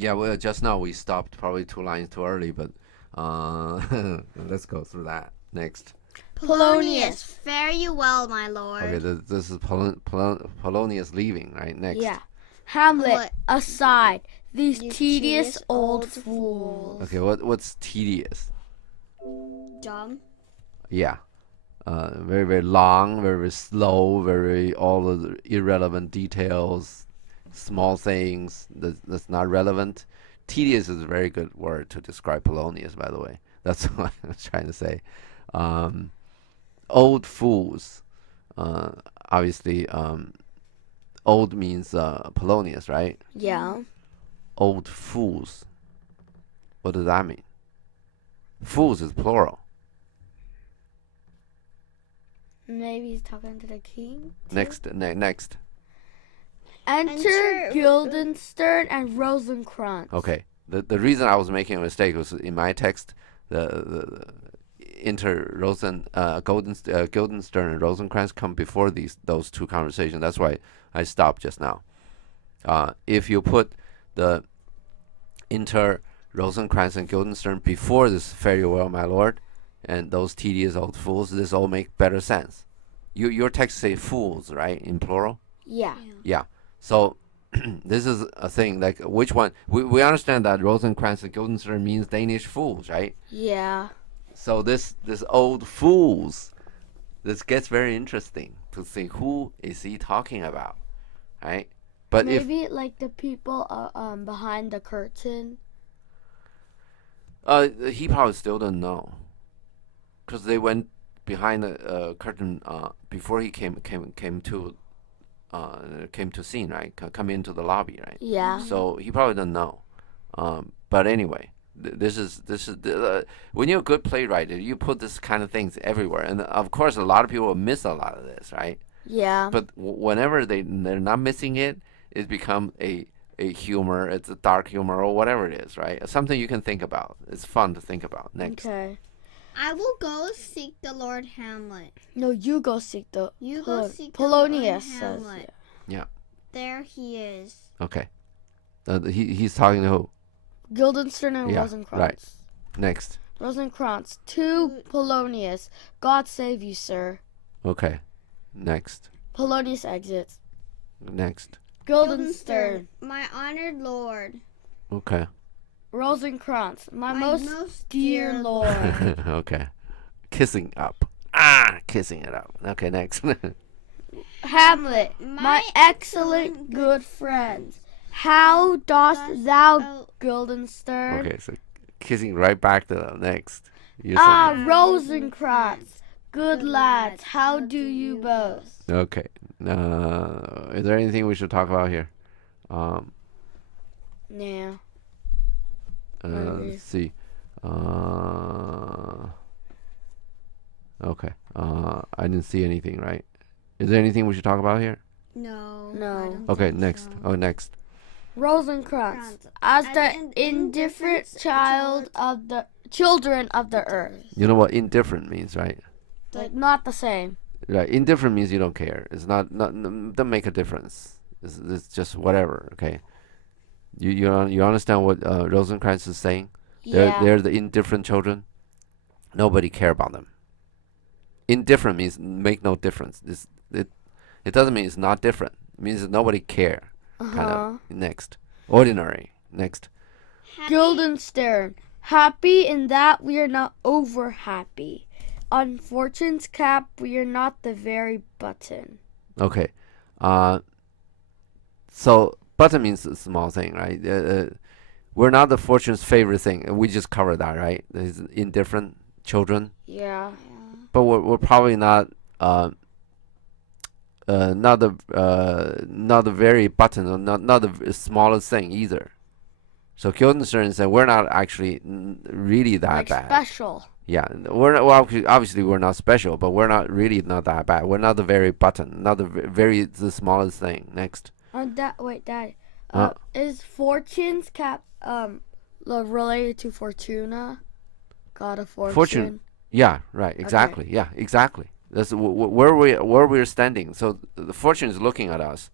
Yeah, well, just now we stopped probably 2 lines too early, but let's go through that. Next. Polonius, fare you well, my lord. Okay, this is Polonius leaving, right? Next. Yeah. Hamlet, aside, these tedious old fools. Okay, what's tedious? Dumb. Yeah. Very, very long, very, very slow, very all of the irrelevant details, small things that's not relevant. Tedious is a very good word to describe Polonius, by the way. That's what I was trying to say. Old fools. Obviously, old means Polonius, right? Yeah. Old fools. What does that mean? Fools is plural. Maybe he's talking to the king. Next. Enter Guildenstern and Rosencrantz. Okay. The reason I was making a mistake was in my text, the Guildenstern and Rosencrantz come before those two conversations. That's why I stopped just now. If you put the Rosencrantz and Guildenstern before this fare you well, my lord, and those tedious old fools, this all make better sense. Your text say fools, right, in plural? Yeah. Yeah. So this is a thing, like which one? We understand that Rosencrantz and Guildenstern means Danish fools, right? Yeah. So this old fools, this gets very interesting to see who is he talking about, right? But maybe like the people behind the curtain. He probably still doesn't know, because they went behind the curtain before he came to scene, right? Come into the lobby, right? Yeah. So he probably doesn't know. But anyway, this is when you're a good playwright, you put this kind of things everywhere, and of course a lot of people miss a lot of this, right? Yeah. But whenever they're not missing it, it becomes a humor. It's a dark humor or whatever it is, right? Something you can think about. It's fun to think about. Next. Okay. I will go seek the Lord Hamlet. No, you go seek the. You go seek Polonius the Lord says. Hamlet. Yeah. There he is. Okay. He's talking to who? Guildenstern and Yeah, Rosencrantz. right. Next. Rosencrantz to Polonius. God save you, sir. Okay. Next. Polonius exits. Next. Guildenstern. My honored lord. Okay. Rosencrantz. My most dear dear lord. Okay. Kissing up. Kissing it up. Okay, next. Hamlet. My excellent good friend. How dost thou, Guildenstern? Okay, so kissing right back to them. Next. Rosencrantz. Good lads, how do you both? Okay. Is there anything we should talk about here? Yeah. Let's see. Okay. I didn't see anything, right? Is there anything we should talk about here? No. No. Okay, next. So. Oh, next. Rosencrantz, as the indifferent children of the earth. You know what indifferent means, right? Like not the same. Right. Indifferent means you don't care. It's not doesn't make a difference. It's just whatever. Okay. You understand what Rosencrantz is saying? Yeah. They're the indifferent children. Nobody care about them. Indifferent means make no difference. It doesn't mean it's not different. It means that nobody care. Kind of. Next. Ordinary. Next. Guildenstern, happy in that we are not over happy. On fortune's cap, we are not the very button. Okay. So button means a small thing, right? We're not the fortune's favorite thing. We just covered that, right? It's indifferent children. Yeah. But we're probably not the very button, or not the smallest thing either. So Guildenstern said we're not actually really that Like bad. special. Yeah, we're not, well, obviously we're not special, but we're not really not that bad. We're not the very button, not the smallest thing. Next. Wait, Dad. Is fortune's cap related to Fortuna? God of Fortune. Fortune. Yeah, right. Exactly. Okay. Yeah, exactly. That's where we're standing. So the fortune is looking at us.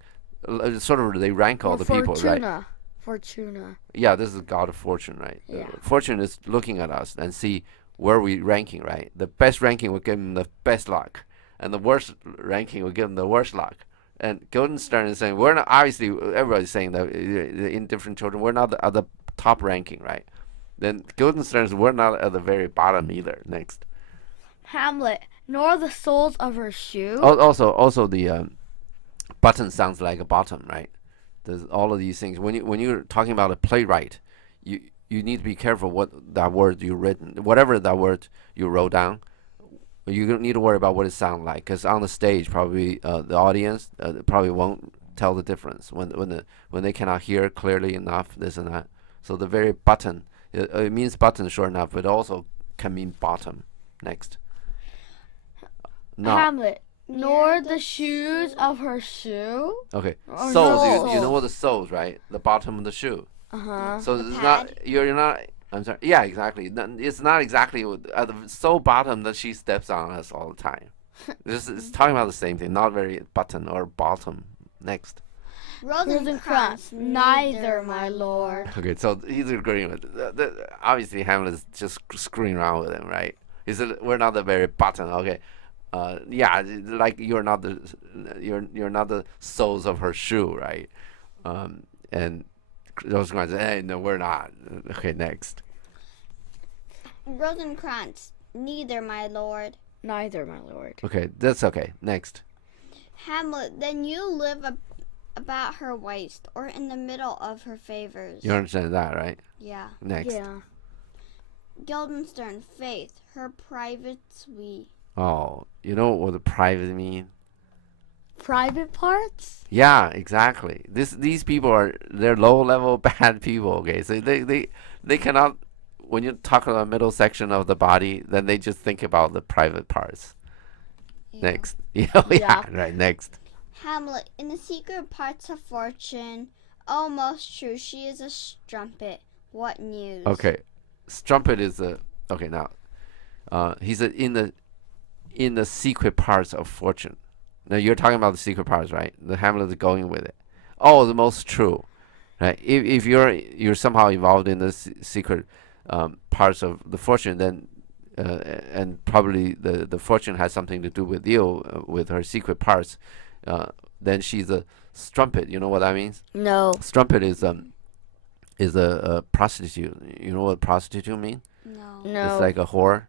Sort of they rank all the people, right? Fortuna. Yeah, this is God of Fortune, right? Yeah. Fortune is looking at us and see where we ranking, right? The best ranking will give him the best luck, and the worst ranking will give him the worst luck. And Guildenstern is saying we're not, obviously everybody's saying that in different children we're not at the top ranking, right? Then Guildenstern is we're not at the very bottom either. Next. Hamlet, nor the soles of her shoe. Also the button sounds like a bottom, right? There's all of these things. When you're talking about a playwright, you need to be careful what that word you written, whatever that word you wrote down. You don't need to worry about what it sounds like, because on the stage, probably the audience probably won't tell the difference when they cannot hear clearly enough, this and that. So the very button, it means button, sure enough, but it also can mean bottom. Next. No. Hamlet, nor the shoes of her shoe. Okay. Or Soles. no. You know what the soles, right? The bottom of the shoe. So The it's pad? not. You're not. I'm sorry. Yeah, exactly. It's not exactly at the sole bottom that she steps on us all the time. It's talking about the same thing. Not very button or bottom. Next. Rosencrantz, neither, my lord. Okay, so he's agreeing with. Obviously, Hamlet is just screwing around with him, right? He said we're not the very bottom. Okay. Yeah, like you're not the soles of her shoe, right? And Rosencrantz said, hey, no, we're not. Okay, next. Rosencrantz, neither, my lord. Neither, my lord. Okay, that's okay. Next. Hamlet, then you live about her waist, or in the middle of her favors. You understand that, right? Yeah. Next. Yeah. Guildenstern, faith, her private suite. Oh, you know what the private mean? Private parts? Yeah, exactly. These people they're low level bad people. Okay, so they cannot. When you talk about the middle section of the body, then they just think about the private parts. Yeah. Next. Yeah, right. Next. Hamlet, in the secret parts of fortune, oh, most true, she is a strumpet. What news? Okay, strumpet is okay now. He's in the secret parts of fortune. Now you're talking about the secret parts, right? The Hamlet is going with it. Oh, the most true, right? If you're somehow involved in the secret parts of the fortune, then and probably the fortune has something to do with you, with her secret parts, then she's a strumpet. You know what that means? No. Strumpet is a prostitute. You know what prostitute mean? No. No. It's like a whore.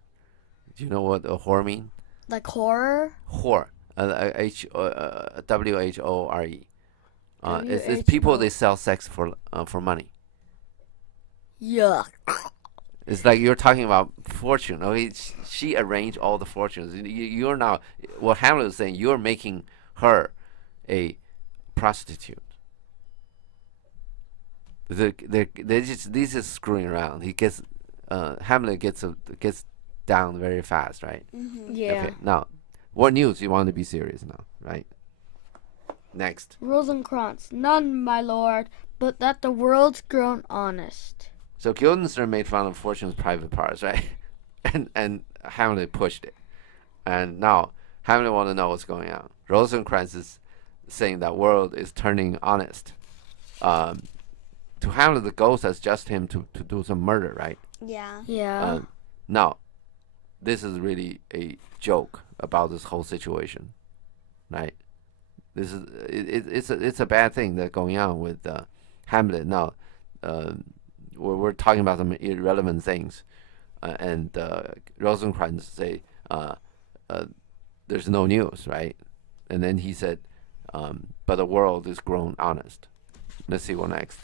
Do you know what a whore mean? Like horror? Whore. WHORE. It's people they sell sex for money. Yuck. It's like you're talking about fortune. Okay, she arranged all the fortunes. You're now what Hamlet is saying. You're making her a prostitute. They're just screwing around. He gets Hamlet gets down very fast, right? Mm-hmm. Yeah. Okay. Now, what news? You want to be serious now, right? Next. Rosencrantz, none, my lord, but that the world's grown honest. So Guildenstern made fun of Fortune's private parts, right? and Hamlet pushed it. And now Hamlet want to know what's going on. Rosencrantz is saying that world is turning honest. To Hamlet, the ghost has just him to do some murder, right? Yeah. Yeah. Now, this is really a joke about this whole situation, right? This is it's a bad thing that's going on with Hamlet now. We're talking about some irrelevant things, and Rosencrantz say there's no news, right? And then he said, but the world is grown honest. Let's see what next.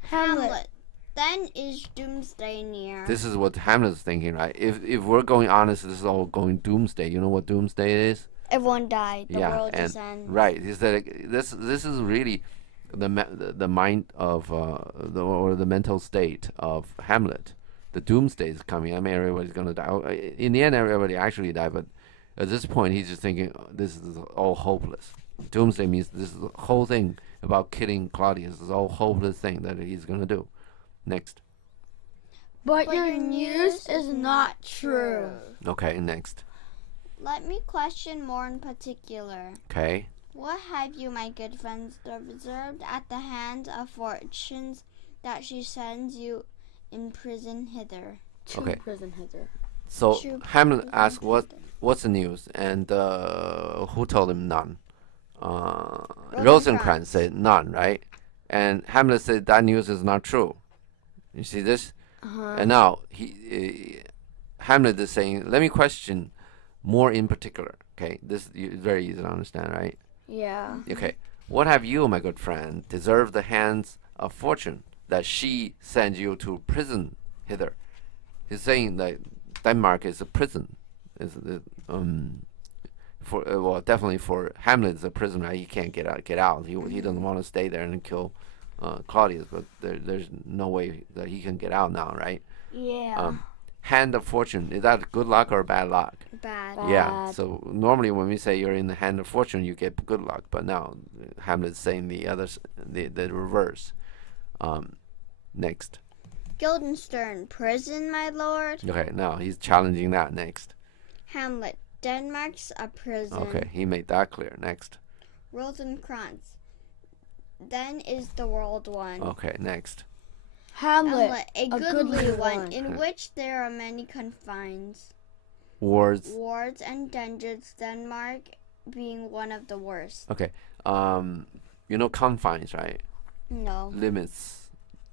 Hamlet, then is doomsday near. This is what Hamlet's thinking, right? If we're going honest, this is all going doomsday. You know what doomsday is? Everyone died. The world and just ends. right. He said this is really the mind of or the mental state of Hamlet. The doomsday is coming. I mean, everybody's gonna die. In the end, everybody actually died, but at this point, he's just thinking this is all hopeless. Doomsday means this is the whole thing about killing Claudius is all hopeless thing that he's gonna do. Next. But your news is not true. Okay, next. Let me question more in particular. Okay. What have you, my good friends, observed at the hands of fortune's that she sends you in prison hither. To Okay. prison hither. So To Hamlet prison asked, hither. "What's the news?" And who told him none? Rosencrantz. Rosencrantz said none, right? And Hamlet said that news is not true. You see this? And now Hamlet is saying, "Let me question more in particular." Okay, this is very easy to understand, right? Yeah. Okay, what have you, my good friend, deserved the hands of fortune that she sends you to prison hither? He's saying that Denmark is a prison. Well, definitely for Hamlet, it's a prison, right? He can't get out. He doesn't want to stay there and kill Claudius, but there's no way that he can get out now, right? Yeah. Hand of fortune, is that good luck or bad luck? Bad. Yeah. Bad. So normally when we say you're in the hand of fortune, you get good luck. But now Hamlet's saying the reverse. Next. Guildenstern, prison, my lord. Okay. Now he's challenging that. Next. Hamlet, Denmark's a prison. Okay. He made that clear. Next. Rosencrantz, then is the world one. Okay. Next. Hamlet, a goodly one, in which there are many confines. Wards. Wards and dungeons, Denmark being one of the worst. Okay. You know confines, right? No. Limits.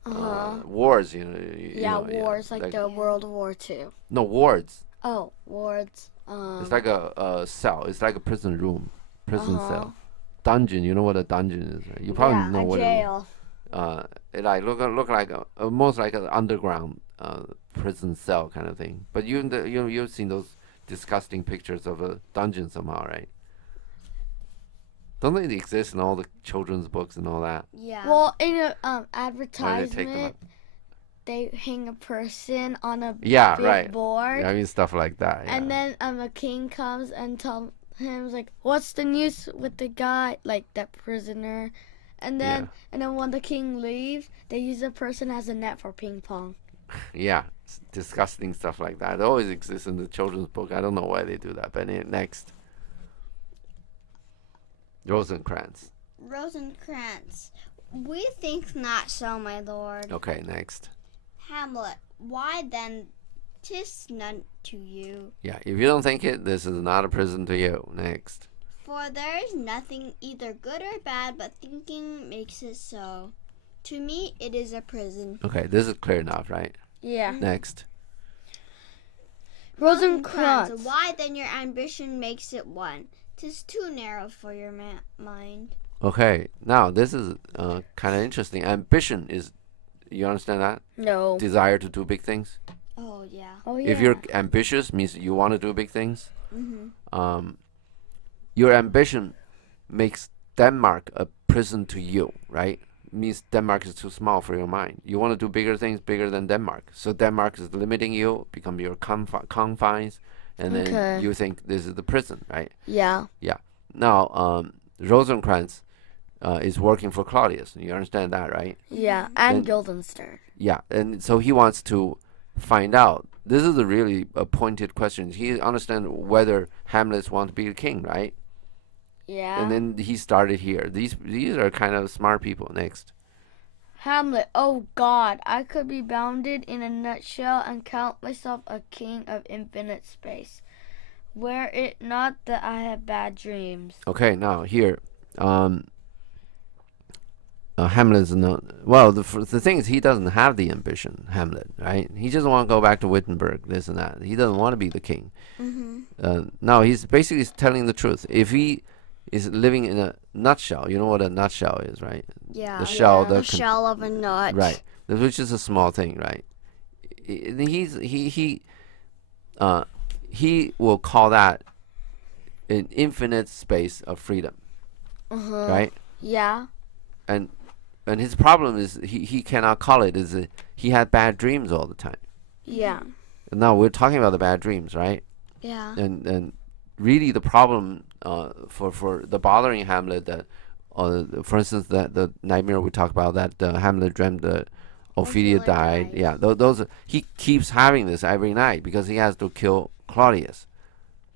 Uh-huh. Wards. You Yeah, know, wars like the World War II. No, wards. Oh, wards. It's like a cell. It's like a prison room, prison Uh-huh. cell. Dungeon. You know what a dungeon is, right? You probably know a what jail. it like look like almost like an underground prison cell kind of thing. But you've seen those disgusting pictures of a dungeon somehow, right? Don't they exist in all the children's books and all that? Yeah. Well, in a Why do they take them advertisement, up? they hang a person on a Yeah, big right. board, Yeah, I mean stuff like that. Yeah. and then a king comes and tells him like, "What's the news with the guy, like that prisoner?" And then when the king leaves, they use the person as a net for ping pong. Yeah, disgusting stuff like that. It always exists in the children's book. I don't know why they do that. But next, Rosencrantz. Rosencrantz, we think not so, my lord. Okay, next. Hamlet, why then 'tis none to you? Yeah, if you don't think it, this is not a prison to you. Next. For there is nothing either good or bad, but thinking makes it so. To me, it is a prison. Okay, this is clear enough, right? Yeah. Next. Rosencrantz. Why then your ambition makes it one? 'Tis too narrow for your mind. Okay, now this is kind of interesting. Ambition is, you understand that? No. Desire to do big things. Oh, yeah. Oh yeah. If you're ambitious, means you want to do big things. Mm-hmm. Your ambition makes Denmark a prison to you, right? Means Denmark is too small for your mind. You want to do bigger things, bigger than Denmark. So Denmark is limiting you, become your confines, and then Okay. you think this is the prison, right? Yeah. Now, Rosencrantz is working for Claudius. You understand that, right? Yeah. And Then- Guildenstern. Yeah, and so he wants to find out. This is a really pointed question. He understands whether Hamlet wants to be the king, right? Yeah. And then he started here. These are kind of smart people. Next. Hamlet, oh God, I could be bounded in a nutshell and count myself a king of infinite space. Were it not that I have bad dreams. Okay, now here, Hamlet's not. Well, the thing is, he doesn't have the ambition, Hamlet, right? He just want to go back to Wittenberg, this and that. He doesn't want to be the king. Mm-hmm. Now he's basically telling the truth. If he is living in a nutshell, you know what a nutshell is, right? Yeah. The shell, The shell of a nut. right? Which is a small thing, right? He will call that an infinite space of freedom, right? Yeah. And his problem is he cannot call it. Is he had bad dreams all the time. Yeah. And now we're talking about the bad dreams, right? Yeah. And really the problem for the bothering Hamlet that for instance that the nightmare we talked about that Hamlet dreamt that Ophelia died. Yeah, those he keeps having this every night because he has to kill Claudius.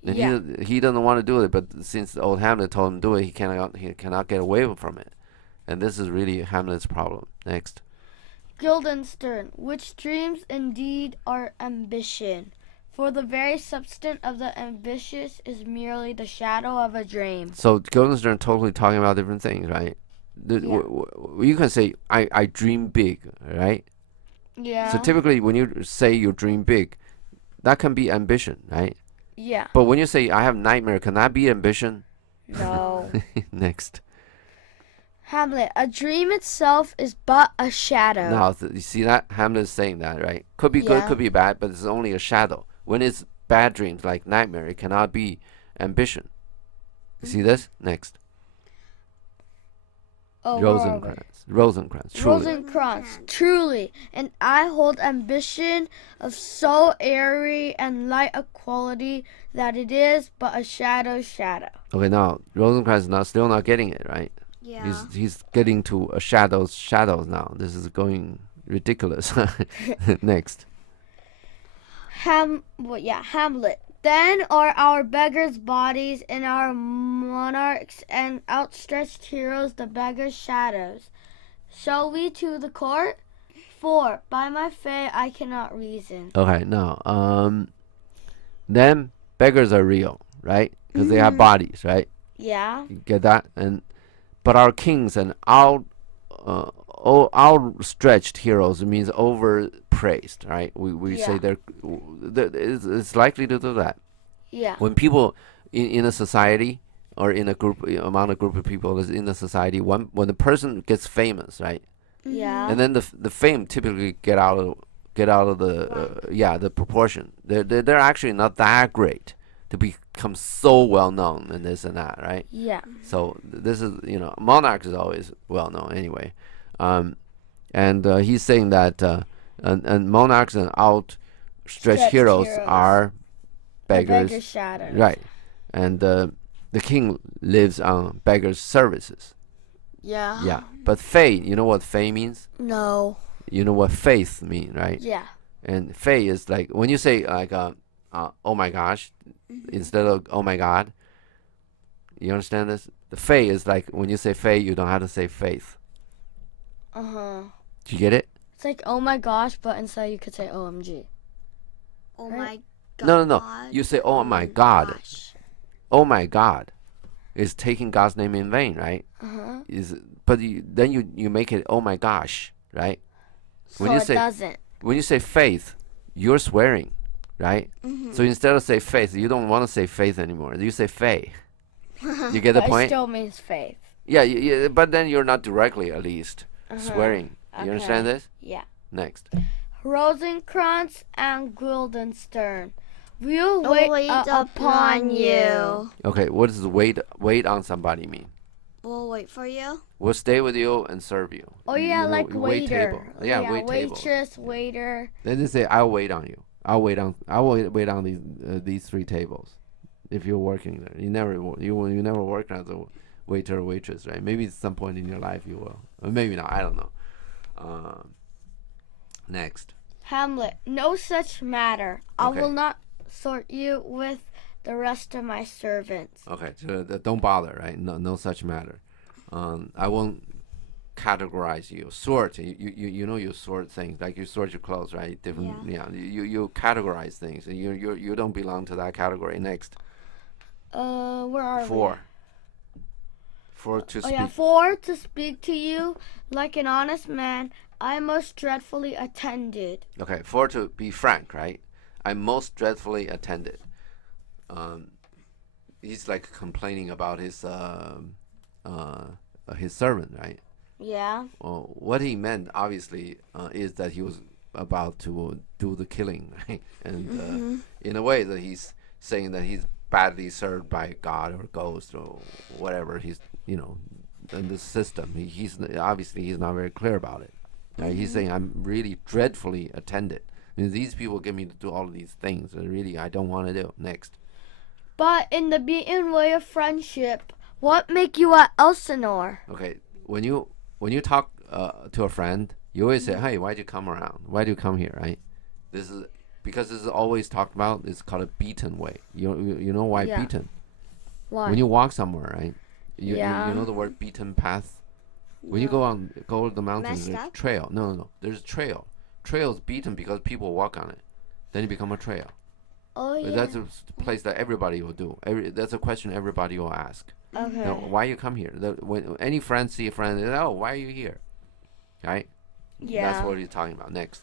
And Yeah. he doesn't want to do it, but since old Hamlet told him to do it, he cannot get away from it. And this is really Hamlet's problem. Next. Guildenstern, which dreams indeed are ambition. For the very substance of the ambitious is merely the shadow of a dream. So Guildenstern totally talking about different things, right? Yeah. You can say I dream big, right? Yeah. So typically when you say you dream big, that can be ambition, right? Yeah. But when you say I have nightmare, can that be ambition? No. Next. Hamlet, a dream itself is but a shadow. Now, you see that? Hamlet is saying that, right? Could be good, Yeah. could be bad, but it's only a shadow. When it's bad dreams, like nightmare, it cannot be ambition. You see this? Next. Oh, Rosencrantz. Rosencrantz. Truly. Rosencrantz, truly, and I hold ambition of so airy and light a quality that it is but a shadow's shadow. Okay, now Rosencrantz is still not getting it, right? Yeah. He's getting to a shadows now. This is going ridiculous. Next. Hamlet. Then are our beggars' bodies and our monarchs and outstretched heroes the beggars' shadows. Shall we to the court? For by my fate I cannot reason. Okay, now then beggars are real, right? Because they have bodies, right? Yeah. You get that? But our kings and outstretched heroes means overpraised, right? We say it's likely to do that. Yeah. When people in a society or in a group among a group of people in a society, when the person gets famous, right? Yeah. And then the fame typically get out of the proportion. They're actually not that great to become so well known and this and that, right? Yeah. So this is monarchs is always well known anyway, and he's saying that and monarchs and outstretched heroes are beggars, shadows. right? And the king lives on beggars' services. Yeah. Yeah, but faith, you know what faith means? No. You know what faith means, right? Yeah. And faith is like when you say like oh my gosh, instead of oh my god. You understand this? The faith is like when you say faith, you don't have to say faith. Uh-huh. Do you get it? It's like oh my gosh, but instead you could say OMG. Oh Right? my God. No. You say oh my god. Gosh. Oh my god is taking God's name in vain, right? Uh-huh. But then you make it oh my gosh, right? So When you it say doesn't. when you say faith, you're swearing, right? So instead of say faith, you don't want to say faith anymore. You say faith. You get the But it point? still means faith. Yeah, but then you're not directly at least swearing. You understand this? Yeah. Next. Rosencrantz and Guildenstern. We'll wait Wait upon you. Okay, what does wait on somebody mean? We'll wait for you. We'll stay with you and serve you. Oh yeah, You know, like wait waiter. table. Yeah, wait table. Waitress, waiter. Then they say I'll wait on you. I'll wait on these three tables. If you're working there, you never work as a waiter or waitress, right? Maybe at some point in your life you will, or maybe not. I don't know. Next. Hamlet, no such matter. I Okay. will not sort you with the rest of my servants. Okay, so don't bother, right? No such matter. I won't categorize you. Sort. You know you sort things like you sort your clothes, right? Different. Yeah. You categorize things. You don't belong to that category. Next. Where are Four. For to we? speak. Oh yeah, for to speak to you like an honest man, I most dreadfully attended. Okay, for to be frank, right? I most dreadfully attended. He's like complaining about his servant, right? Yeah. Well, what he meant obviously is that he was about to do the killing, right? And in a way that he's saying that he's badly served by God or ghost or whatever. He's in the system. He's obviously he's not very clear about it. He's saying I'm really dreadfully attended. I mean, these people get me to do all of these things that really I don't want to do. Next. But in the beaten way of friendship, what make you at Elsinore? Okay, when you talk to a friend, you always say, "Hey, why'd you come around? Why do you come here?" Right? This is because this is always talked about. It's called a beaten way. You know why beaten? Why? When you walk somewhere, right? You Yeah. know the word beaten path. When you go to the mountains, Messed there's up? trail. No. There's a trail. Trail's beaten because people walk on it. Then it become a trail. Oh yeah. That's a place that everybody will do. That's a question everybody will ask. Okay. Now, why you come here? When any friend see a friend, oh, why are you here? Right? Yeah. That's what he's talking about. Next.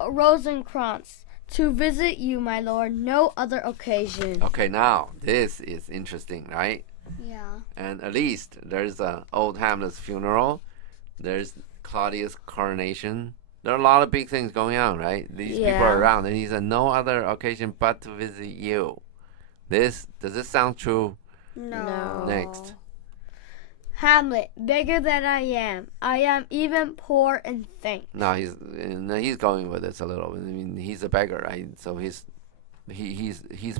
Rosencrantz, to visit you, my lord, no other occasion. Okay, now this is interesting, right? Yeah. And at least there's old Hamlet's funeral. There's Claudius' coronation. There are a lot of big things going on, right? These people are around, and he said, "No other occasion but to visit you." Does this sound true? No. Next. Hamlet, bigger than I am even poor in thanks. No, he's going with this a little. I mean, he's a beggar, right? So he's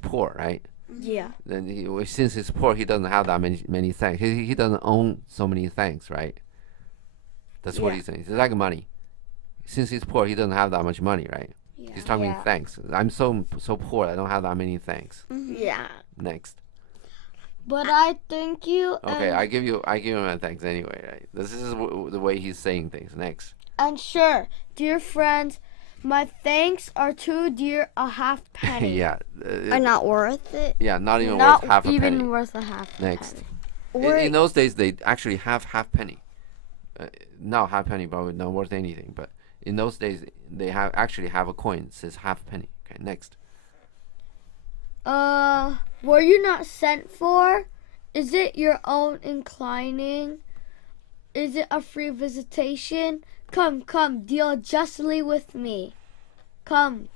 poor, right? Yeah. Then since he's poor, he doesn't have that many things. He doesn't own so many things, right? That's what he's saying. It's like money. Since he's poor, he doesn't have that much money, right? Yeah. He's talking thanks. I'm so poor, I don't have that many thanks. Yeah. Next. But I thank you. Okay, I give you my thanks anyway, right? This is the way he's saying things. Next. And sure, dear friends, my thanks are too dear a halfpenny. Yeah. Are not worth it. Yeah, not even Not worth half a even penny. worth a half. Next. Or In those days, they actually have half penny. Now half penny probably not worth anything, but in those days they actually have a coin that says half penny. Okay, next. were you not sent for? Is it your own inclining? Is it a free visitation? Come, deal justly with me. Come,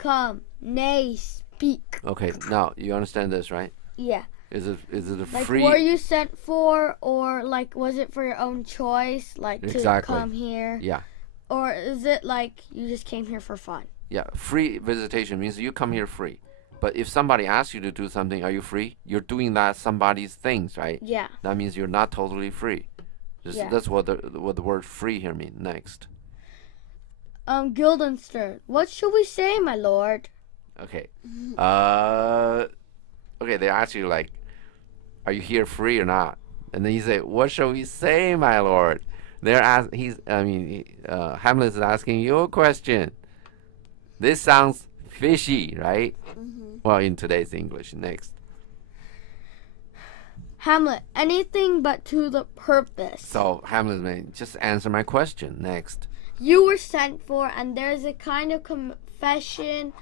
nay, speak. Okay, now you understand this, right? Yeah. Is it a Like, free? were you sent for, or like, was it for your own choice, like to Exactly. come here? Yeah. Or is it like you just came here for fun? Yeah, free visitation means you come here free. But if somebody asks you to do something, are you free? You're doing that somebody's things, right? Yeah. That means you're not totally free. Yeah. That's what the word free here means. Next. Guildenstern, what should we say, my lord? Okay. Okay, they ask you like, are you here free or not? And then you say, what shall we say, my lord? Hamlet is asking you a question. This sounds fishy, right? Well, in today's English. Next. Hamlet, anything but to the purpose. So Hamlet may just answer my question. Next. You were sent for, and there's a kind of confession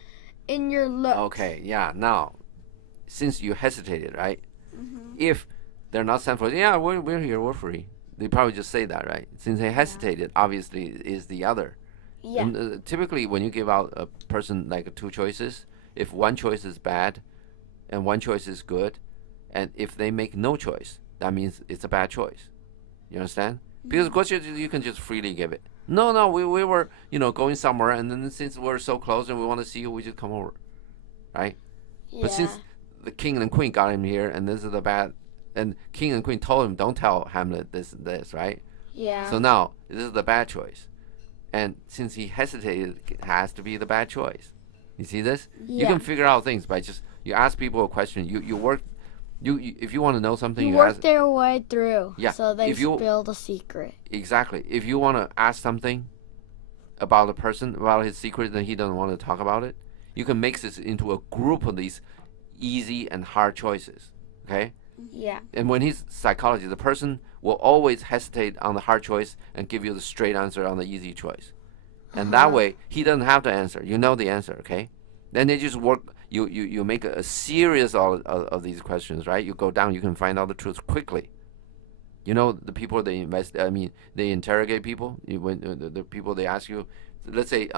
in your looks. Okay, yeah. Now, since you hesitated, right? If they're not sent for, yeah, we're here, we're free. They probably just say that, right? Since they hesitated, obviously is the other. Yeah. And, typically, when you give out a person like two choices, if one choice is bad and one choice is good, and if they make no choice, that means it's a bad choice. You understand? Because of course you can just freely give it. No, we were going somewhere, and then since we're so close and we want to see you, we just come over, right? Yeah. But since the king and queen got him here, and this is the bad, and king and queen told him, don't tell Hamlet this and this, right? Yeah. So now this is the bad choice, and since he hesitated, it has to be the bad choice. You see this? You Yeah. can figure out things by just you ask people a question. You work. You if you want to know something, you you work ask. their way through. Yeah, So they if you- spill the secret. Exactly. If you want to ask something about a person, about his secret, and he doesn't want to talk about it, you can mix this into a group of these easy and hard choices. Okay? Yeah. And when he's psychology, the person will always hesitate on the hard choice and give you the straight answer on the easy choice. And that way, he doesn't have to answer. You know the answer, okay? Then they just work. You make a series of these questions, right? You go down, you can find out the truth quickly. You know the people they they interrogate people. When the people they ask you, let's say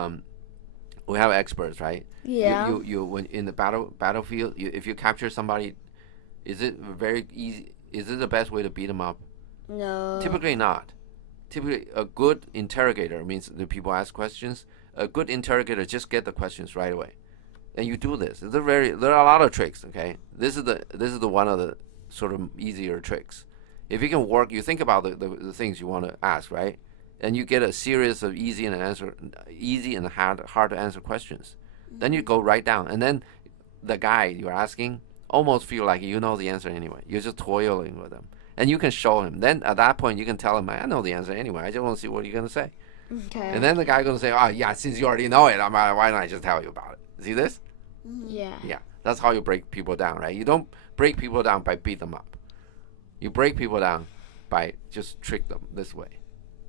we have experts, right? Yeah. You when in the battlefield, if you capture somebody, is it very easy? Is it the best way to beat them up? No. Typically not. Typically, a good interrogator means the people ask questions. A good interrogator just get the questions right away, and you do this. There are a lot of tricks. Okay, this is the one of the sort of easier tricks. If you can work, you think about the things you want to ask, right? And you get a series of easy and hard to answer questions. Then you go right down, and then the guy you're asking almost feel like you know the answer anyway. You're just toiling with them, And you can show him. Then at that point, you can tell him, I know the answer anyway. I just want to see what you're going to say. Okay. And then the guy going to say, oh, yeah, since you already know it, why don't I just tell you about it? See this? Yeah. Yeah. That's how you break people down, right? You don't break people down by beat them up. You break people down by just trick them this way.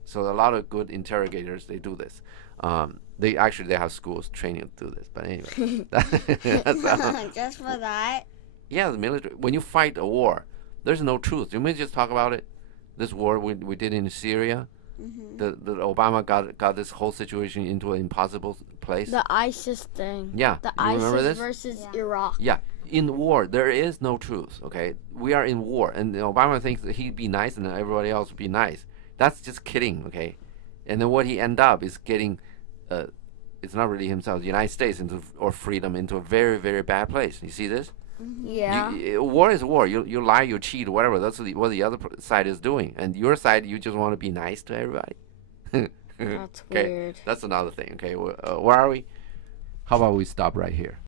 So a lot of good interrogators, they do this. They have schools training to do this. But anyway. Just for that? Yeah, the military. When you fight a war, there's no truth. You may just talk about it. This war we did in Syria. The Obama got this whole situation into an impossible place. The ISIS thing. Yeah. The you remember ISIS this? versus Iraq. Yeah. In war, there is no truth, okay? We are in war. And Obama thinks that he'd be nice and everybody else would be nice. That's just kidding, okay? And then what he end up is getting, it's not really himself, the United States or freedom into a very, very bad place. You see this? Yeah. War is war. You lie, you cheat, whatever. That's what the other side is doing. And your side, you just want to be nice to everybody. That's okay? weird. That's another thing, okay? Where are we? How about we stop right here?